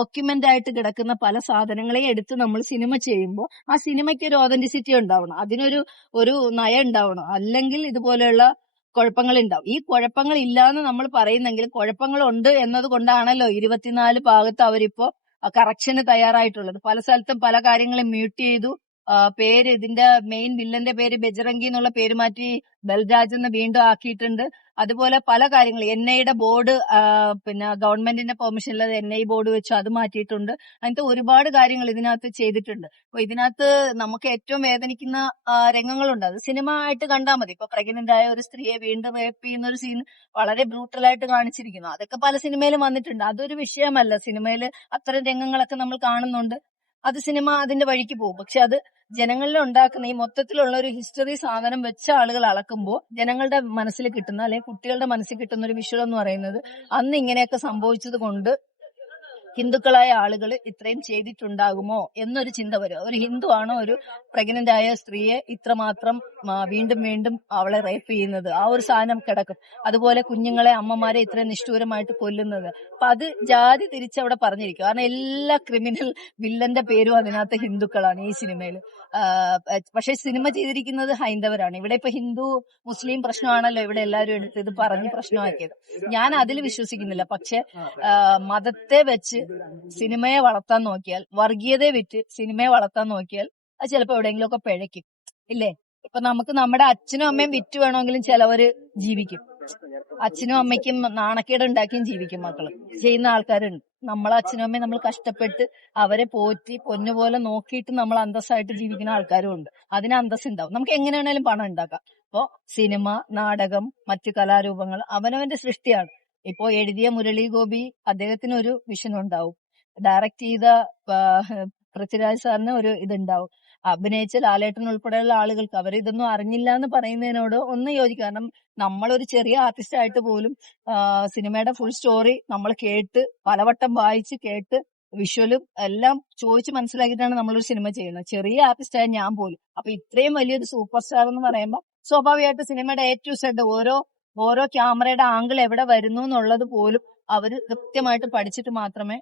Document ആയിട്ട് കിടക്കുന്ന പല സാധനങ്ങളെയും എടുത്ത് നമ്മൾ സിനിമ ചെയ്യുമ്പോൾ ആ സിനിമയ്ക്ക് ഒരു ഓതന്റിസിറ്റി ഉണ്ടാവണം. അതിനൊരു ഒരു നയം ഉണ്ടാവണം. അല്ലെങ്കിൽ ഇതുപോലെയുള്ള കുഴപ്പങ്ങൾ ഉണ്ടാവും. ഈ കുഴപ്പങ്ങൾ ഇല്ലാന്ന് നമ്മൾ പറയുന്നെങ്കിൽ കുഴപ്പങ്ങൾ ഉണ്ട് എന്നത് കൊണ്ടാണല്ലോ ഇരുപത്തിനാല് ഭാഗത്ത് അവരിപ്പോ കറക്ഷന് തയ്യാറായിട്ടുള്ളത്. പല സ്ഥലത്തും പല കാര്യങ്ങളും മ്യൂട്ട് ചെയ്തു പേര് ഇതിന്റെ മെയിൻ വില്ലന്റെ പേര് ബജറംഗി എന്നുള്ള പേര് മാറ്റി ബൽരാജ് എന്ന് വീണ്ടും ആക്കിയിട്ടുണ്ട്. അതുപോലെ പല കാര്യങ്ങൾ എൻ ഐയുടെ ബോർഡ് പിന്നെ ഗവൺമെന്റിന്റെ ഇല്ലാതെ എൻ ഐ ബോർഡ് വെച്ചു അത് മാറ്റിയിട്ടുണ്ട്. അങ്ങനത്തെ ഒരുപാട് കാര്യങ്ങൾ ഇതിനകത്ത് ചെയ്തിട്ടുണ്ട്. അപ്പൊ ഇതിനകത്ത് നമുക്ക് ഏറ്റവും വേദനിക്കുന്ന രംഗങ്ങളുണ്ട്. അത് സിനിമ ആയിട്ട് കണ്ടാൽ മതി. ഇപ്പൊ പ്രഗ്നന്റ് ആയ ഒരു സ്ത്രീയെ വീണ്ടും റേപ്പ് ചെയ്യുന്ന ഒരു സീൻ വളരെ ബ്രൂട്ടലായിട്ട് കാണിച്ചിരിക്കുന്നു. അതൊക്കെ പല സിനിമയിലും വന്നിട്ടുണ്ട്. അതൊരു വിഷയമല്ല. സിനിമയിൽ അത്തരം രംഗങ്ങളൊക്കെ നമ്മൾ കാണുന്നുണ്ട്. അത് സിനിമ അതിന്റെ വഴിക്ക് പോകും. പക്ഷെ അത് ജനങ്ങളിൽ ഉണ്ടാക്കുന്ന ഈ മൊത്തത്തിലുള്ള ഒരു ഹിസ്റ്ററി സാധനം വെച്ച ആളുകൾ അളക്കുമ്പോൾ ജനങ്ങളുടെ മനസ്സിൽ കിട്ടുന്ന അല്ലെങ്കിൽ കുട്ടികളുടെ മനസ്സിൽ കിട്ടുന്ന ഒരു വിഷ്വൽ എന്ന് പറയുന്നത് അന്ന് ഇങ്ങനെയൊക്കെ സംഭവിച്ചത് കൊണ്ട് ഹിന്ദുക്കളായ ആളുകൾ ഇത്രയും ചെയ്തിട്ടുണ്ടാകുമോ എന്നൊരു ചിന്ത വരും. ഒരു ഹിന്ദു ആണോ ഒരു പ്രഗ്നന്റ് ആയ സ്ത്രീയെ ഇത്രമാത്രം വീണ്ടും വീണ്ടും അവളെ റേപ്പ് ചെയ്യുന്നത്? ആ ഒരു സാധനം കിടക്കും. അതുപോലെ കുഞ്ഞുങ്ങളെ അമ്മമാരെ ഇത്രയും നിഷ്ഠൂരമായിട്ട് കൊല്ലുന്നത്. അപ്പൊ അത് ജാതി തിരിച്ചവിടെ പറഞ്ഞിരിക്കും. കാരണം എല്ലാ ക്രിമിനൽ വില്ലന്റെ പേരും അതിനകത്ത് ഹിന്ദുക്കളാണ് ഈ സിനിമയിൽ. പക്ഷെ സിനിമ ചെയ്തിരിക്കുന്നത് ഹൈന്ദവരാണ്. ഇവിടെ ഇപ്പൊ ഹിന്ദു മുസ്ലിം പ്രശ്നമാണല്ലോ ഇവിടെ എല്ലാവരും എടുത്ത് ഇത് പറഞ്ഞ് പ്രശ്നമാക്കിയത്. ഞാൻ അതിൽ വിശ്വസിക്കുന്നില്ല. പക്ഷെ മതത്തെ വെച്ച് സിനിമയെ വളർത്താൻ നോക്കിയാൽ വർഗീയതയെ വിറ്റ് സിനിമയെ വളർത്താൻ നോക്കിയാൽ അത് ചിലപ്പോ എവിടെയെങ്കിലും ഒക്കെ പിഴയ്ക്കും. ഇല്ലേ? ഇപ്പൊ നമുക്ക് നമ്മുടെ അച്ഛനും അമ്മയും വിറ്റ് വേണമെങ്കിലും ചിലവര് ജീവിക്കും. അച്ഛനും അമ്മയ്ക്കും നാണക്കേട് ഉണ്ടാക്കിയും ജീവിക്കും മക്കൾ. ചെയ്യുന്ന ആൾക്കാരുണ്ട്. നമ്മളെ അച്ഛനും അമ്മയും നമ്മൾ കഷ്ടപ്പെട്ട് അവരെ പോറ്റി പൊന്നുപോലെ നോക്കിയിട്ട് നമ്മൾ അന്തസ്സായിട്ട് ജീവിക്കുന്ന ആൾക്കാരും ഉണ്ട്. അതിന് അന്തസ് ഉണ്ടാവും നമുക്ക് എങ്ങനെ വേണേലും പണം ഉണ്ടാക്കാം. അപ്പോ സിനിമ നാടകം മറ്റു കലാരൂപങ്ങൾ അവനവന്റെ സൃഷ്ടിയാണ്. ഇപ്പോ എഴുതിയ മുരളി ഗോപി അദ്ദേഹത്തിന് ഒരു വിഷൻ ഉണ്ടാവും. ഡയറക്ട് ചെയ്ത പൃഥ്വിരാജ് സാറിന് ഒരു ഇതുണ്ടാവും. അഭിനയിച്ച ലാലേട്ടൻ ഉൾപ്പെടെയുള്ള ആളുകൾക്ക് അവർ ഇതൊന്നും അറിഞ്ഞില്ല എന്ന് പറയുന്നതിനോട് ഒന്ന് യോജിക്കും കാരണം നമ്മളൊരു ചെറിയ ആർട്ടിസ്റ്റ് ആയിട്ട് പോലും സിനിമയുടെ ഫുൾ സ്റ്റോറി നമ്മൾ കേട്ട് പലവട്ടം വായിച്ച് കേട്ട് വിഷ്വലും എല്ലാം ചോദിച്ച് മനസ്സിലാക്കിയിട്ടാണ് നമ്മളൊരു സിനിമ ചെയ്യുന്നത്. ചെറിയ ആർട്ടിസ്റ്റായ ഞാൻ പോലും. അപ്പൊ ഇത്രയും വലിയൊരു സൂപ്പർ സ്റ്റാർ എന്ന് പറയുമ്പോൾ സ്വാഭാവികമായിട്ട് സിനിമയുടെ എ ടു സെഡ് ഓരോ ഓരോ ക്യാമറയുടെ ആംഗിൾ എവിടെ വരുന്നു എന്നുള്ളത് പോലും അവർ കൃത്യമായിട്ട് പഠിച്ചിട്ട് മാത്രമേ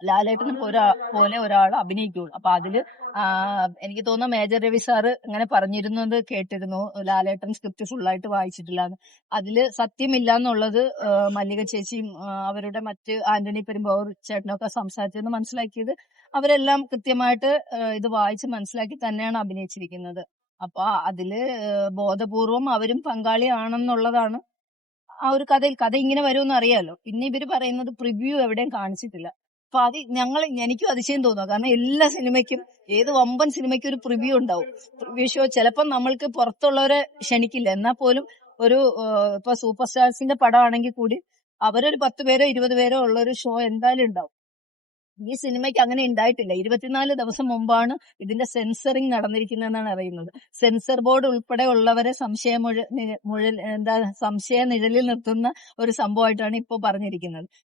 ലാലേട്ടനെ പോലെ ഒരാൾ അഭിനയിക്കുള്ളൂ. അപ്പൊ അതിൽ എനിക്ക് തോന്നുന്നു മേജർ രവി സാറ് ഇങ്ങനെ പറഞ്ഞിരുന്നത് കേട്ടിരുന്നു. ലാലേട്ടൻ സ്ക്രിപ്റ്റ് ഫുള്ളായിട്ട് വായിച്ചിട്ടില്ല അതിൽ സത്യമില്ല എന്നുള്ളത് മല്ലിക ചേച്ചിയും അവരുടെ മറ്റ് ആന്റണി പെരുമ്പോർ ചേട്ടനൊക്കെ സംസാരിച്ചെന്ന് മനസ്സിലാക്കിയത് അവരെല്ലാം കൃത്യമായിട്ട് ഇത് വായിച്ച് മനസ്സിലാക്കി തന്നെയാണ് അഭിനയിച്ചിരിക്കുന്നത്. അപ്പൊ അതിൽ ബോധപൂർവം അവരും പങ്കാളിയാണെന്നുള്ളതാണ് ആ ഒരു കഥയിൽ. കഥ ഇങ്ങനെ വരുമെന്ന് അറിയാലോ? പിന്നെ ഇവർ പറയുന്നത് പ്രിവ്യൂ എവിടെയും കാണിച്ചിട്ടില്ല. അപ്പൊ അത് ഞങ്ങൾ എനിക്കും അതിശയം തോന്നുക കാരണം എല്ലാ സിനിമയ്ക്കും ഏത് വമ്പൻ സിനിമയ്ക്കും ഒരു പ്രിവ്യൂ ഉണ്ടാവും. പ്രിവ്യൂ ഷോ ചിലപ്പോൾ നമ്മൾക്ക് പുറത്തുള്ളവരെ ക്ഷണിക്കില്ല. എന്നാൽ പോലും ഒരു ഇപ്പൊ സൂപ്പർ സ്റ്റാർസിന്റെ പടമാണെങ്കിൽ കൂടി അവരൊരു പത്ത് പേരോ ഇരുപത് പേരോ ഉള്ള ഒരു ഷോ എന്തായാലും ഉണ്ടാവും. ഈ സിനിമയ്ക്ക് അങ്ങനെ ഉണ്ടായിട്ടില്ല ഇരുപത്തിനാല് ദിവസം മുമ്പാണ് ഇതിന്റെ സെൻസറിങ് നടന്നിരിക്കുന്നതെന്നാണ് അറിയുന്നത്. സെൻസർ ബോർഡ് ഉൾപ്പെടെ ഉള്ളവരെ സംശയ മുഴ എന്താ സംശയ നിഴലിൽ നിർത്തുന്ന ഒരു സംഭവമായിട്ടാണ് ഇപ്പോൾ പറഞ്ഞിരിക്കുന്നത്.